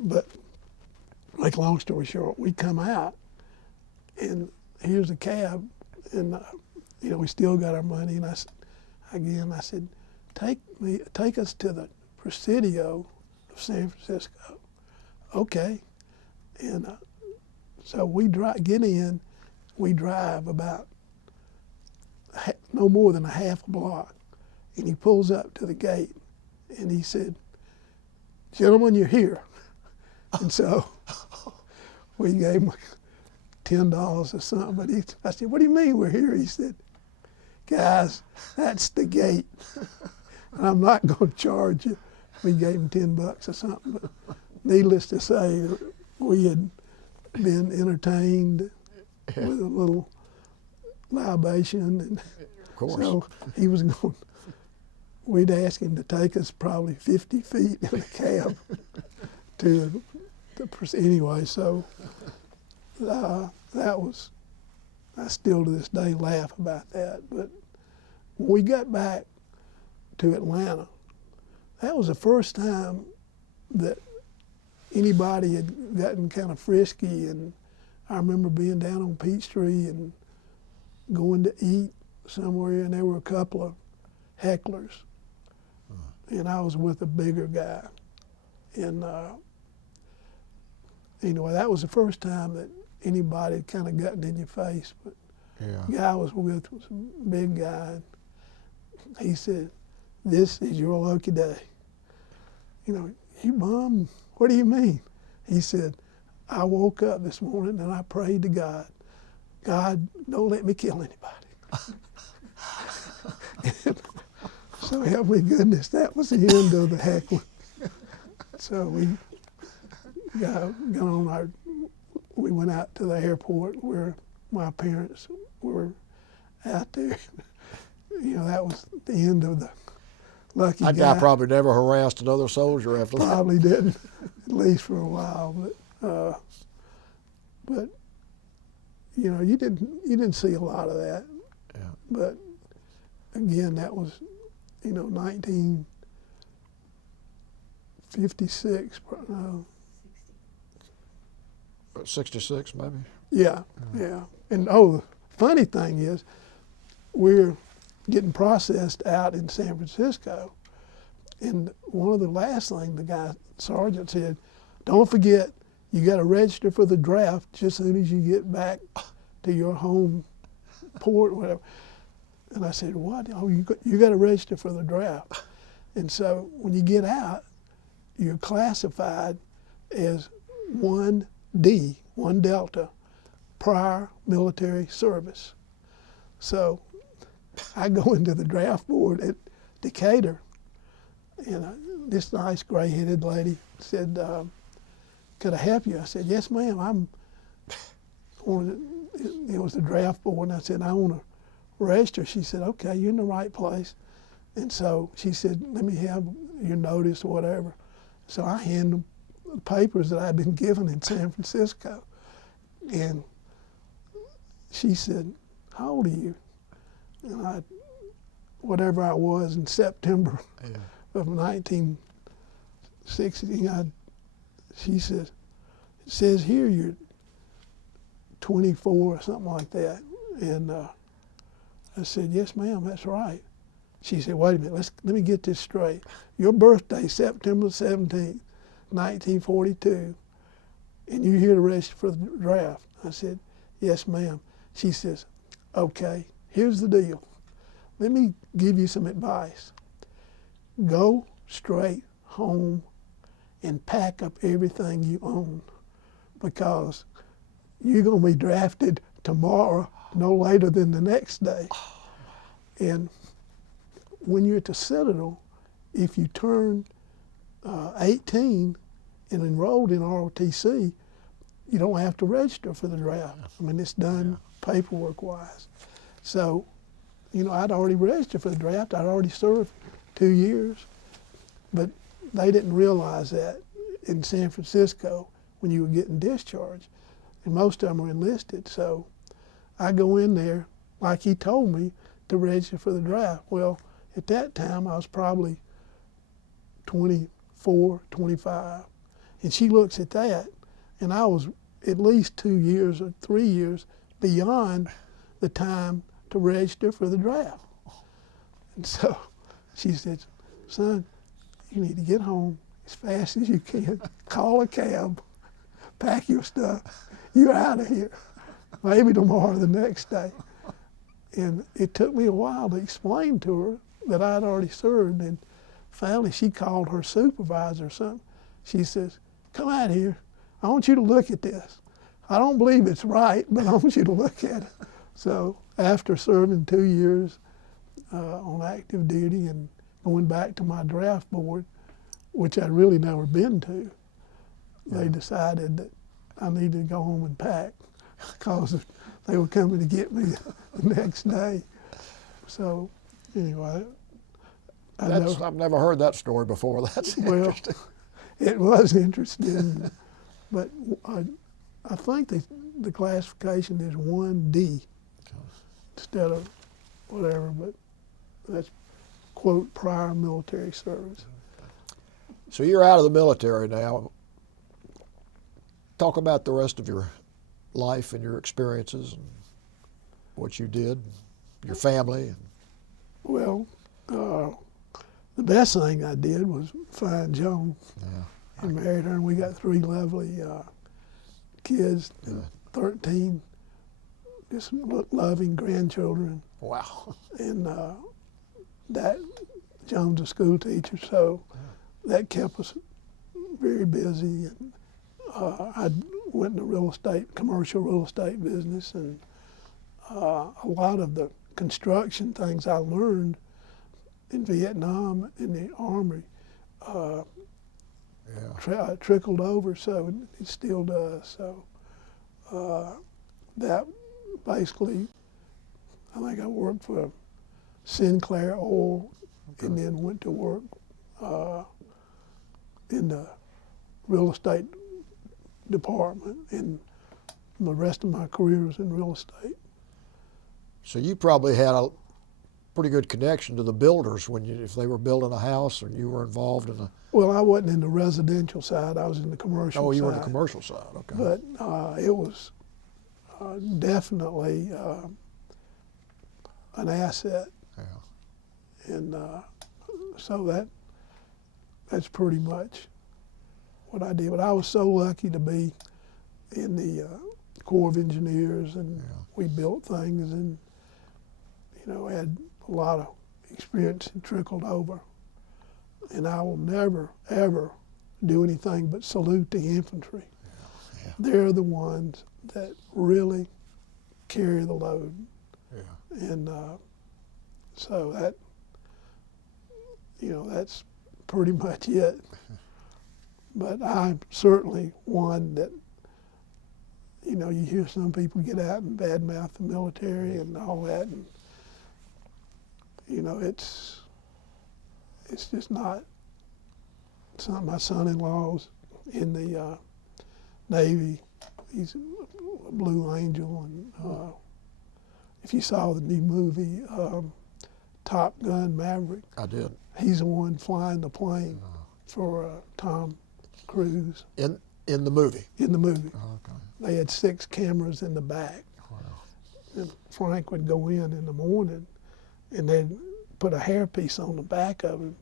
But make a long story short, we come out, and here's a cab, and we still got our money. And I said, take us to the Presidio of San Francisco. Okay. And so we get in. We drive about no more than a half a block, and he pulls up to the gate, and he said, "Gentlemen, you're here." And so we gave him $10 or something. But I said, "What do you mean we're here?" He said, "Guys, that's the gate, and I'm not going to charge you we gave him $10 or something. But needless to say, we had been entertained with a little libation, and Of course. so he was going. We'd ask him to take us probably 50 feet in a cab to anyway. So that was. I still to this day laugh about that. But when we got back to Atlanta, that was the first time that anybody had gotten kind of frisky. And I remember being down on Peachtree and going to eat somewhere, and there were a couple of hecklers. And I was with a bigger guy. And anyway, that was the first time that anybody had kind of gotten in your face. But the guy I was with was a big guy. And he said, "This is your lucky day." You know, "You bum? What do you mean?" He said, "I woke up this morning and I prayed to God, God, don't let me kill anybody." So help me goodness, that was the end of the heckling. So we we went out to the airport where my parents were out there. You know, that was the end of the lucky That guy. guy probably never harassed another soldier after that. Probably didn't, at least for a while. But you know, you didn't see a lot of that. Yeah. But again, that was, you know, 1956. 66 maybe? Yeah. And the funny thing is, we're getting processed out in San Francisco, and one of the last things the guy sergeant said, "Don't forget, you got to register for the draft just as soon as you get back to your home port," or whatever. And I said, "What? Oh, you got to register for the draft." And so when you get out, you're classified as 1D, 1 Delta, prior military service. So I go into the draft board at Decatur, and this nice gray-headed lady said, "Could I help you?" I said, "Yes, ma'am. It was the draft board," and I said, "I want to register." She said, "Okay, you're in the right place." And so she said, "Let me have your notice or whatever." So I hand them the papers that I'd been given in San Francisco. And she said, "How old are you?" And whatever I was in September of 1960, she says, "It says here you're 24 or something like that." And I said, "Yes, ma'am, that's right." She said, "Wait a minute, let me get this straight. Your birthday, September 17th, 1942, and you're here to register for the draft." I said, "Yes, ma'am." She says, "Okay, here's the deal. Let me give you some advice. Go straight home and pack up everything you own, because you're going to be drafted tomorrow, no later than the next day." And when you're at the Citadel, if you turn 18 and enrolled in ROTC, you don't have to register for the draft. I mean, it's done paperwork-wise. So, you know, I'd already registered for the draft. I'd already served 2 years. But they didn't realize that in San Francisco when you were getting discharged. And most of them were enlisted. So I go in there, like he told me, to register for the draft. Well, at that time, I was probably 24, 25. And she looks at that, and I was at least 2 years or 3 years beyond the time to register for the draft. And so she said, "Son, you need to get home as fast as you can, call a cab, pack your stuff, you're out of here, maybe tomorrow or the next day." And it took me a while to explain to her that I'd already served, and finally she called her supervisor or something. She says, "Come out here, I want you to look at this. I don't believe it's right, but I want you to look at it." So after serving 2 years on active duty and going back to my draft board, which I'd really never been to. They decided that I needed to go home and pack because they were coming to get me the next day. So anyway, I've never heard that story before. That's interesting. It was interesting, but I think the classification is 1D instead of whatever, but that's, quote, prior military service. So you're out of the military now. Talk about the rest of your life and your experiences and what you did, your family. Well, the best thing I did was find Joan and married her, and we got 3 lovely kids, 13 just loving grandchildren. Wow. And that Joan's a school teacher, so that kept us very busy. And I went into commercial real estate business, and a lot of the construction things I learned in Vietnam in the Army trickled over, so it still does. So that basically, I think I worked for Sinclair Oil, and then went to work in the real estate department, and the rest of my career was in real estate. So you probably had a pretty good connection to the builders if they were building a house or you were involved in the... Well, I wasn't in the residential side, I was in the commercial side. Oh, you were in the commercial side, okay. But it was definitely an asset. Yeah. And so that's pretty much what I did. But I was so lucky to be in the Corps of Engineers, and we built things, and had a lot of experience and trickled over. And I will never, ever do anything but salute the infantry. Yeah. They're the ones that really carry the load. Yeah. And so that's pretty much it. But I'm certainly one that, you hear some people get out and badmouth the military and all that, and it's just not something. My son-in-law's in the Navy. He's a Blue Angel, and if you saw the new movie Top Gun Maverick, I did. He's the one flying the plane for Tom Cruise. In the movie? In the movie. Oh, okay. They had 6 cameras in the back. Wow. And Frank would go in the morning, and they'd put a hairpiece on the back of him,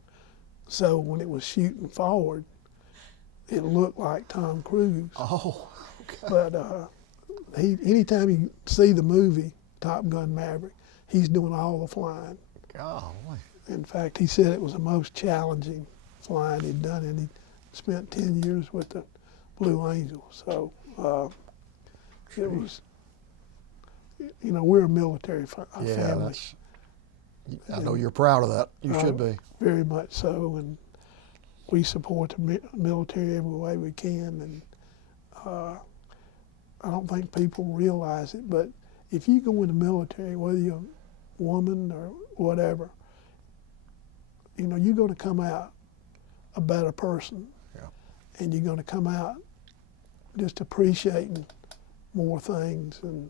so when it was shooting forward, it looked like Tom Cruise. Oh, okay. But anytime you see the movie Top Gun Maverick, he's doing all the flying. Golly. In fact, he said it was the most challenging flying he'd done, and he spent 10 years with the Blue Angel. So it was, we're a military family. I know you're proud of that. You should be. Very much so, and we support the military every way we can. And I don't think people realize it, but if you go in the military, whether you're a woman or whatever, you're going to come out a better person. Yeah. And you're going to come out just appreciating more things. And,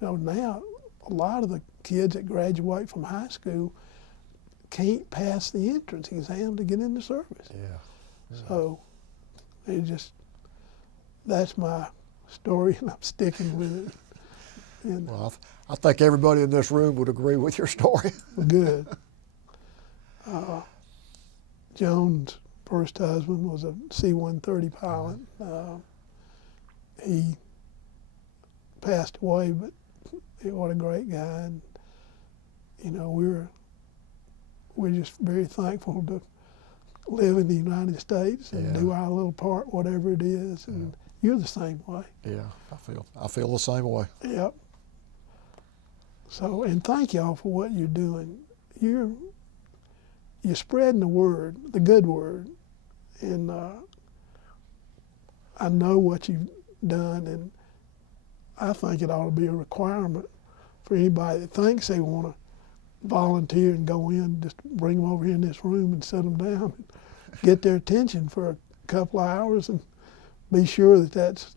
now a lot of the kids that graduate from high school can't pass the entrance exam to get into service. Yeah. So that's my story, and I'm sticking with it. And well, I think everybody in this room would agree with your story. Good. Joan's first husband was a C-130 pilot. He passed away, but what a great guy. And, we're just very thankful to live in the United States and do our little part, whatever it is. And you're the same way. Yeah, I feel the same way. Yep. So, and thank y'all for what you're doing. you're spreading the word, the good word, and I know what you've done, and I think it ought to be a requirement for anybody that thinks they want to volunteer and go in, just bring them over here in this room and sit them down and get their attention for a couple of hours and be sure that that's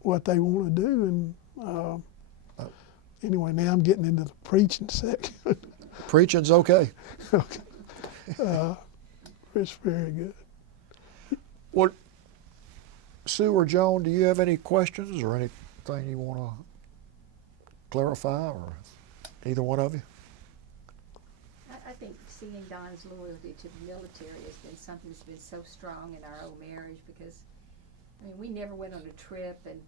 what they want to do. And anyway, now I'm getting into the preaching section. Preaching's okay. Okay. It's very good. Well, Sue or Joan, do you have any questions or anything you want to clarify, or either one of you? I think seeing Don's loyalty to the military has been something that's been so strong in our old marriage, because, I mean, we never went on a trip and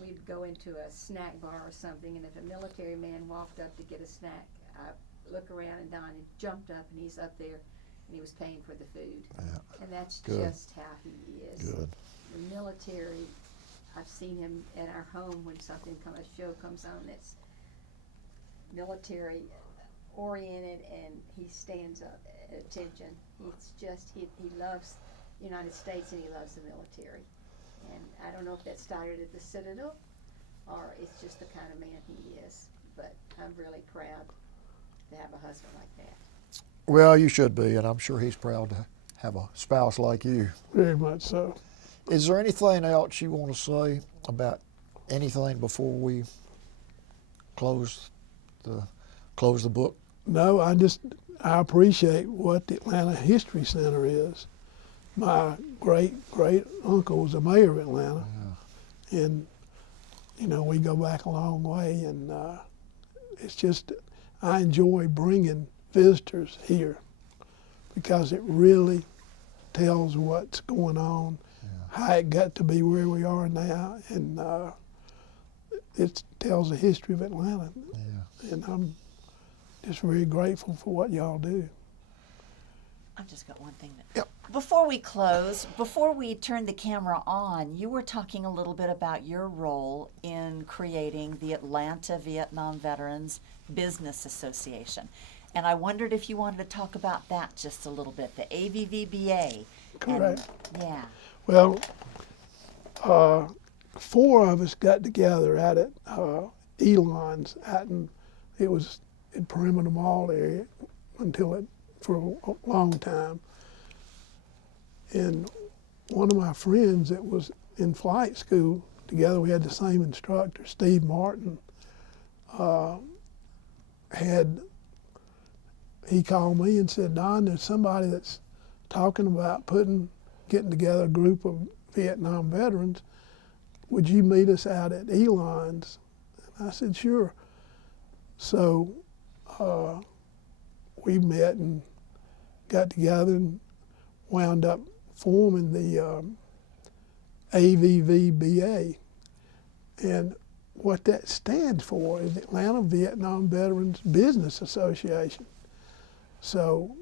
we'd go into a snack bar or something, and if a military man walked up to get a snack, I'd look around and Don had jumped up and he's up there and he was paying for the food. Yeah. And that's Good. just how he is. Good. The military, I've seen him at our home when a show comes on that's military oriented, and he stands up at attention. It's just, he loves the United States and he loves the military. And I don't know if that started at the Citadel or it's just the kind of man he is, but I'm really proud to have a husband like that. Well, you should be, and I'm sure he's proud to have a spouse like you. Very much so. Is there anything else you want to say about anything before we close the book? No, I appreciate what the Atlanta History Center is. My great uncle was the mayor of Atlanta, and we go back a long way, and it's just, I enjoy bringing visitors here because it really tells what's going on, how it got to be where we are now, and it tells the history of Atlanta. Yeah. And I'm just very grateful for what y'all do. I've just got one thing. Yep. Before we close, before we turn the camera on, you were talking a little bit about your role in creating the Atlanta Vietnam Veterans Business Association. And I wondered if you wanted to talk about that just a little bit, the AVVBA. Correct. Yeah. Well, 4 of us got together out at Elon's, it was in Perimeter Mall area for a long time. And one of my friends that was in flight school, together we had the same instructor, Steve Martin, he called me and said, Don, there's somebody that's talking about getting together a group of Vietnam veterans. Would you meet us out at Elon's? And I said, sure. So we met and got together and wound up forming the AVVBA. And what that stands for is the Atlanta Vietnam Veterans Business Association. So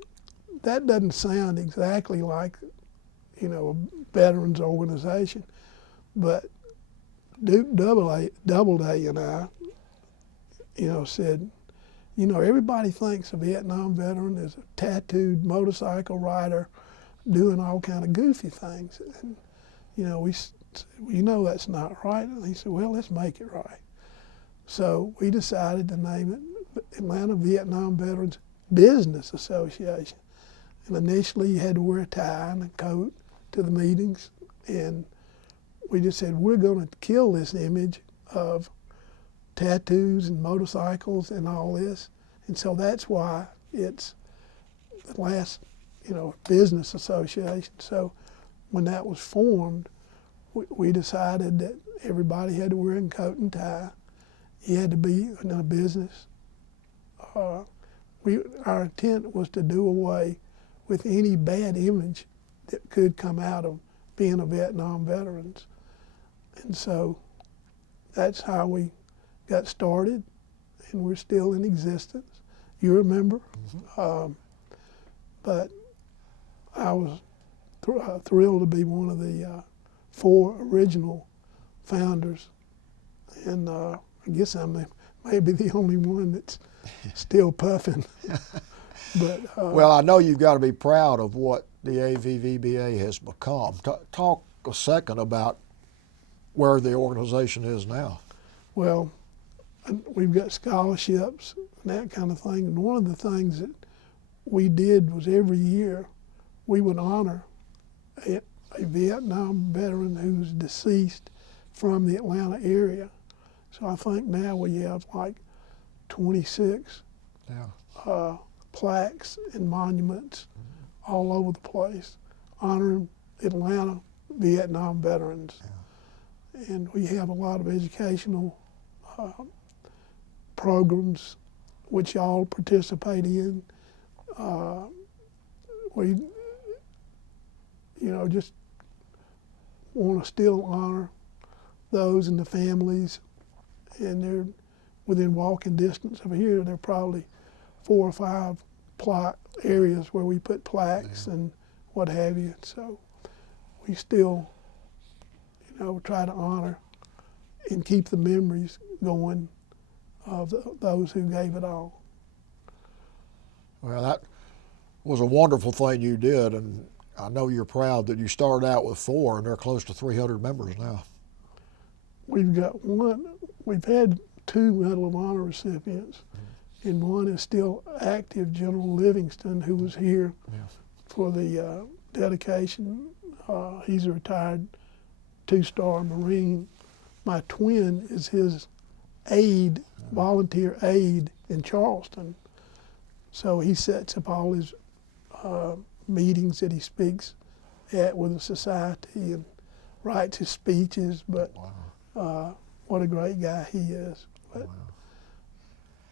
that doesn't sound exactly like, a veterans organization, but Duke Doubleday and I, said, everybody thinks a Vietnam veteran is a tattooed motorcycle rider doing all kind of goofy things. And, we said, that's not right. And he said, well, let's make it right. So we decided to name it Atlanta Vietnam Veterans Business Association. And initially you had to wear a tie and a coat to the meetings. And we just said, we're going to kill this image of tattoos and motorcycles and all this. And so that's why it's the last, business association. So when that was formed, we decided that everybody had to wear a coat and tie. You had to be in a business. Our intent was to do away with any bad image that could come out of being a Vietnam veterans. And so that's how we got started, and we're still in existence. You're a member. But I was thrilled to be one of the 4 original founders, and I guess I'm maybe the only one that's still puffing. But Well, I know you've got to be proud of what the AVVBA has become. Talk a second about where the organization is now. well, and we've got scholarships and that kind of thing. And one of the things that we did was every year we would honor a Vietnam veteran who's deceased from the Atlanta area. So I think now we have like 26 Yeah. plaques and monuments all over the place honoring Atlanta Vietnam veterans. And we have a lot of educational programs which y'all participate in. We, just want to still honor those and the families, and they're within walking distance of here. There are probably 4 or 5 areas where we put plaques and what have you. So we still, try to honor and keep the memories going of those who gave it all. Well, that was a wonderful thing you did, and I know you're proud that you started out with 4, and they're close to 300 members now. We've had 2 Medal of Honor recipients, and one is still active, General Livingston, who was here for the dedication. He's a retired 2-star Marine. My twin is his aide, volunteer aide in Charleston. So he sets up all his meetings that he speaks at with the society and writes his speeches. But what a great guy he is. But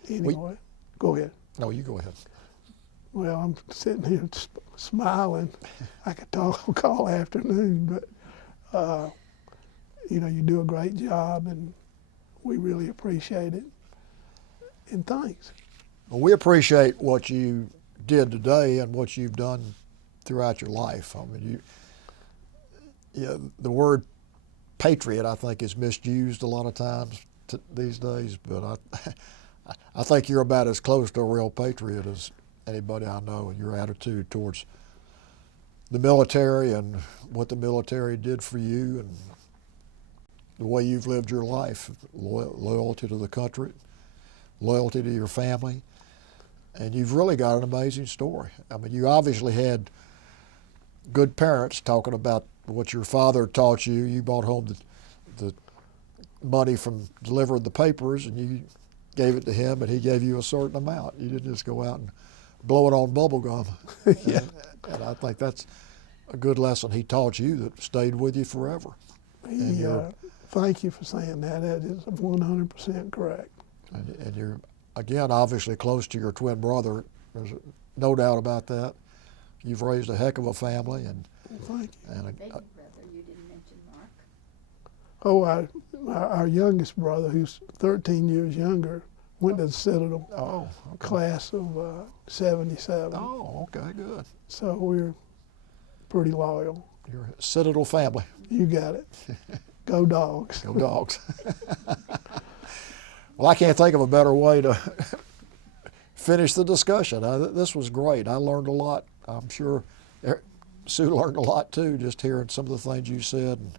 anyway, go ahead. No, you go ahead. Well, I'm sitting here smiling. I could talk all afternoon, but you do a great job, and we really appreciate it. And thanks. Well, we appreciate what you did today and what you've done throughout your life. I mean, the word patriot, I think, is misused a lot of times these days, but I think you're about as close to a real patriot as anybody I know, and your attitude towards the military and what the military did for you and the way you've lived your life, loyalty to the country, loyalty to your family, and you've really got an amazing story. I mean, you obviously had good parents talking about what your father taught you. You brought home the money from delivering the papers, and you gave it to him, and he gave you a certain amount. You didn't just go out and blow it on bubble gum. Yeah. And I think that's a good lesson he taught you that stayed with you forever. Thank you for saying that. That is 100% correct. And you're, again, obviously close to your twin brother. There's no doubt about that. You've raised a heck of a family. And Thank you. and Baby brother, you didn't mention Mark. Oh, our youngest brother, who's 13 years younger, went to the Citadel okay. class of 77. Oh, okay, good. So we're pretty loyal. You're a Citadel family. You got it. Go Dogs. Go Dogs. Well, I can't think of a better way to finish the discussion. This was great. I learned a lot. I'm sure Sue learned a lot too, just hearing some of the things you said. And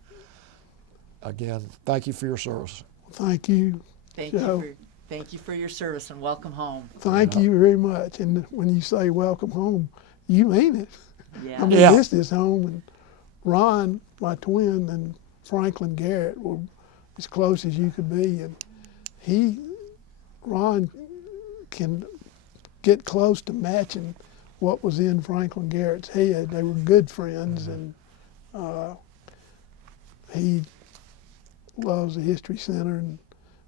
again, thank you for your service. Thank you. Thank you for your service, and welcome home. Thank you very much. And when you say welcome home, you mean it. Yeah. I mean, Yeah. this is home. And Ron, my twin, and Franklin Garrett were as close as you could be. And Ron can get close to matching what was in Franklin Garrett's head. They were good friends, and he loves the History Center and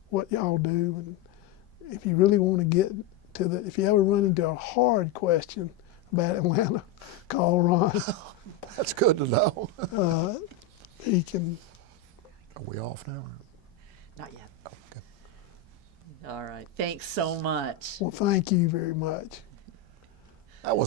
what y'all do. And if you really want to get to if you ever run into a hard question about Atlanta, call Ron. That's good to know. He can. Are we off now? Not yet. Okay. All right. Thanks so much. Well, thank you very much. That was